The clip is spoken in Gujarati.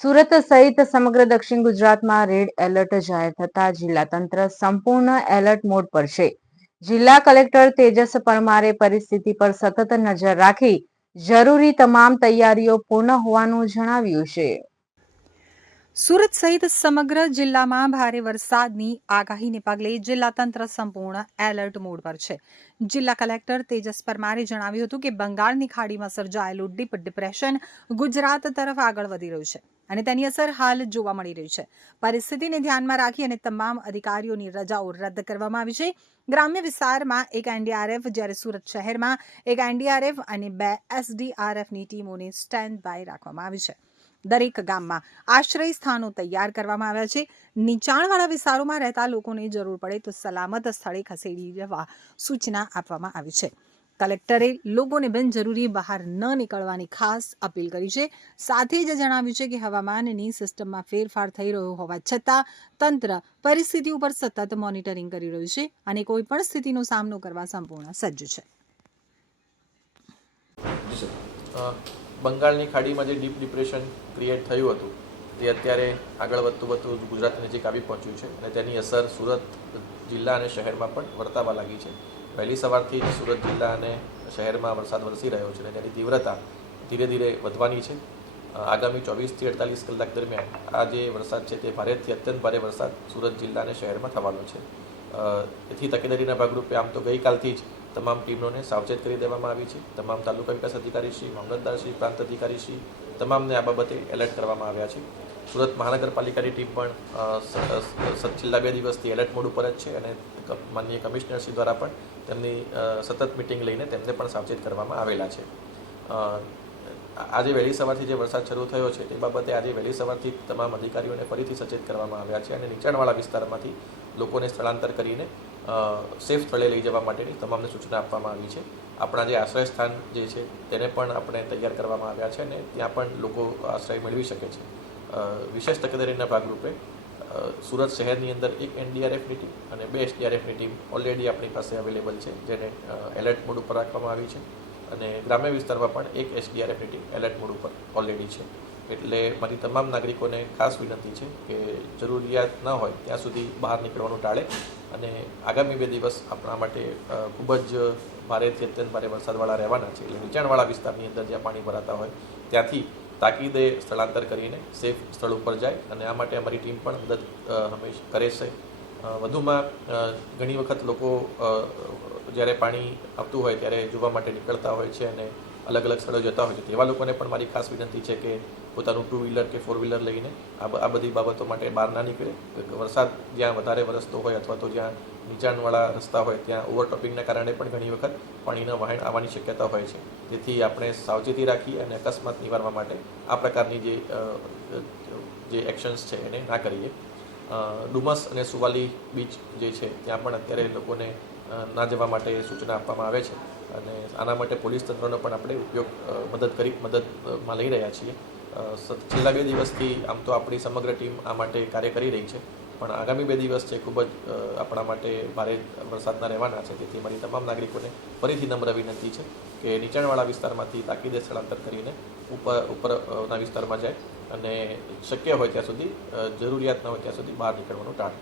સુરત સહિત સમગ્ર દક્ષિણ ગુજરાતમાં રેડ એલર્ટ જાહેર થતા જિલ્લા તંત્ર સંપૂર્ણ એલર્ટ મોડ પર છે. જિલ્લા કલેક્ટર તેજસ પરમારે પરિસ્થિતિ પર સતત નજર રાખી જરૂરી તમામ તૈયારીઓ પૂર્ણ હોવાનું જણાવ્યું છે. સુરત સહિત સમગ્ર જિલ્લામાં ભારે વરસાદની આગાહીને પગલે જિલ્લા તંત્ર સંપૂર્ણ એલર્ટ મોડ પર છે. જિલ્લા કલેક્ટર તેજસ પરમારે જણાવ્યું હતું કે બંગાળની ખાડીમાં સર્જાયેલું ડીપ ડિપ્રેશન ગુજરાત તરફ આગળ વધી રહ્યું છે અને તેની અસર હાલ જોવા મળી રહી છે. પરિસ્થિતિને ધ્યાનમાં રાખી અને તમામ અધિકારીઓની રજાઓ રદ કરવામાં આવી છે. ગ્રામ્ય વિસ્તારમાં એક એનડીઆરએફ જ્યારે સુરત શહેરમાં એક એનડીઆરએફ અને 2 એસડીઆરએફની ટીમોને સ્ટેન્ડ બાય રાખવામાં આવી છે. દરેક ગામમાં આશ્રય સ્થાનો તૈયાર કરવામાં આવ્યા છે. નીચાણવાળા વિસ્તારોમાં રહેતા લોકોને જરૂર પડે તો સલામત સ્થળે ખસેડી જવા સૂચના આપવામાં આવી છે. કલેક્ટરે લોકોને બિનજરૂરી બહાર ન નીકળવાની ખાસ અપીલ કરી છે. સાથે જ જણાવ્યું છે કે હવામાનની સિસ્ટમમાં ફેરફાર થઈ રહ્યો હોવા છતાં તંત્ર પરિસ્થિતિ ઉપર સતત મોનિટરિંગ કરી રહ્યું છે અને કોઈપણ સ્થિતિનો સામનો કરવા સંપૂર્ણ સજ્જ છે. બંગાળની ખાડીમાં જે ડીપ ડિપ્રેશન ક્રિએટ થયું હતું તે અત્યારે આગળ વધતું ગુજરાતની નજીક આવી પહોંચ્યું છે અને તેની અસર સુરત જિલ્લા અને શહેરમાં પણ વર્તાવા લાગી છે. વહેલી સવારથી જ સુરત જિલ્લા અને શહેરમાં વરસાદ વરસી રહ્યો છે અને તેની તીવ્રતા ધીરે ધીરે વધવાની છે. આગામી 24થી 48 કલાક દરમિયાન આ જે વરસાદ છે તે ભારેથી અત્યંત ભારે વરસાદ સુરત જિલ્લા અને શહેરમાં થવાનો છે. એથી તકેદારીના ભાગરૂપે આમ તો ગઈકાલથી જ તમામ ટીમોને સાવચેત કરી દેવામાં આવી છે. તમામ તાલુકા વિકાસ અધિકારીશ્રી, મામલતદારશ્રી, પ્રાંત અધિકારીશ્રી તમામને આ બાબતે એલર્ટ કરવામાં આવ્યા છે. સુરત મહાનગરપાલિકાની ટીમ પણ છેલ્લા 2 દિવસથી એલર્ટ મોડ ઉપર જ છે અને માનનીય કમિશનરશ્રી દ્વારા પણ તેમની સતત મિટિંગ લઈને તેમને પણ સાવચેત કરવામાં આવેલા છે. આજે વહેલી સવારથી જે વરસાદ શરૂ થયો છે તે બાબતે આજે વહેલી સવારથી તમામ અધિકારીઓને ફરીથી સચેત કરવામાં આવ્યા છે અને નીચાણવાળા વિસ્તારમાંથી લોકોને સ્થળાંતર કરીને સેફ સ્થળે લઈ જવા માટેની તમામને સૂચના આપવામાં આવી છે. આપણા જે આશ્રય સ્થાન જે છે તેને પણ આપણે તૈયાર કરવામાં આવ્યા છે અને ત્યાં પણ લોકો આશ્રય મેળવી શકે છે. વિશેષ તકેદારીના ભાગરૂપે સુરત શહેરની અંદર એક એનડીઆરએફની ટીમ અને 2 એસડીઆરએફની ટીમ ઓલરેડી આપણી પાસે અવેલેબલ છે, જેને એલર્ટ મોડ ઉપર રાખવામાં આવી છે અને ગ્રામ્ય વિસ્તારમાં પણ એક એસડીઆરએફની ટીમ એલર્ટ મોડ ઉપર ઓલરેડી છે. એટલે મારી તમામ નાગરિકોને ખાસ વિનંતી છે કે જરૂરિયાત ન હોય ત્યાં સુધી બહાર નીકળવાનું ટાળે અને આગામી 2 દિવસ આપણા માટે ખૂબ જ ભારેથી અત્યંત ભારે વરસાદવાળા રહેવાના છે. એટલે નીચાણવાળા વિસ્તારની અંદર જ્યાં પાણી ભરાતા હોય ત્યાંથી તાકીદે સ્થળાંતર કરીને સેફ સ્થળ ઉપર જાય અને આ માટે અમારી ટીમ પણ મદદ હંમેશા કરે છે. વધુમાં ઘણી વખત લોકો જ્યારે પાણી આવતું હોય ત્યારે જોવા માટે નીકળતા હોય છે અને અલગ અલગ સ્થળો જતા હોય છે. તેવા લોકોને પણ મારી ખાસ વિનંતી છે કે પોતાનું 2 વ્હીલર કે 4 વ્હીલર લઈને આ બધી બાબતો માટે બહાર ના નીકળે. વરસાદ જ્યાં વધારે વરસતો હોય અથવા તો જ્યાં નીચાણવાળા રસ્તા હોય ત્યાં ઓવરટોપિંગના કારણે પણ ઘણી વખત પાણીના વહેણ આવવાની શક્યતા હોય છે. તેથી આપણે સાવચેતી રાખી અને અકસ્માત નિવારવા માટે આ પ્રકારની જે એક્શન્સ છે એને ના કરીએ. ડુમસ અને સુવાલી બીચ જે છે ત્યાં પણ અત્યારે લોકોને ના જવા માટે સૂચના આપવામાં આવે છે અને આના માટે પોલીસ તંત્રનો પણ આપણે મદદમાં લઈ રહ્યા છીએ. છેલ્લા 2 દિવસથી આમ તો આપણી સમગ્ર ટીમ આ માટે કાર્ય કરી રહી છે, પણ આગામી 2 દિવસ છે ખૂબ જ આપણા માટે ભારે વરસાદના રહેવાના છે. તેથી મારી તમામ નાગરિકોને ફરીથી નમ્ર વિનંતી છે કે નીચાણવાળા વિસ્તારમાંથી તાકીદે સ્થળાંતર કરીને ઉપરના વિસ્તારમાં જાય અને શક્ય હોય ત્યાં સુધી જરૂરિયાત ન હોય ત્યાં સુધી બહાર નીકળવાનું ટાળે.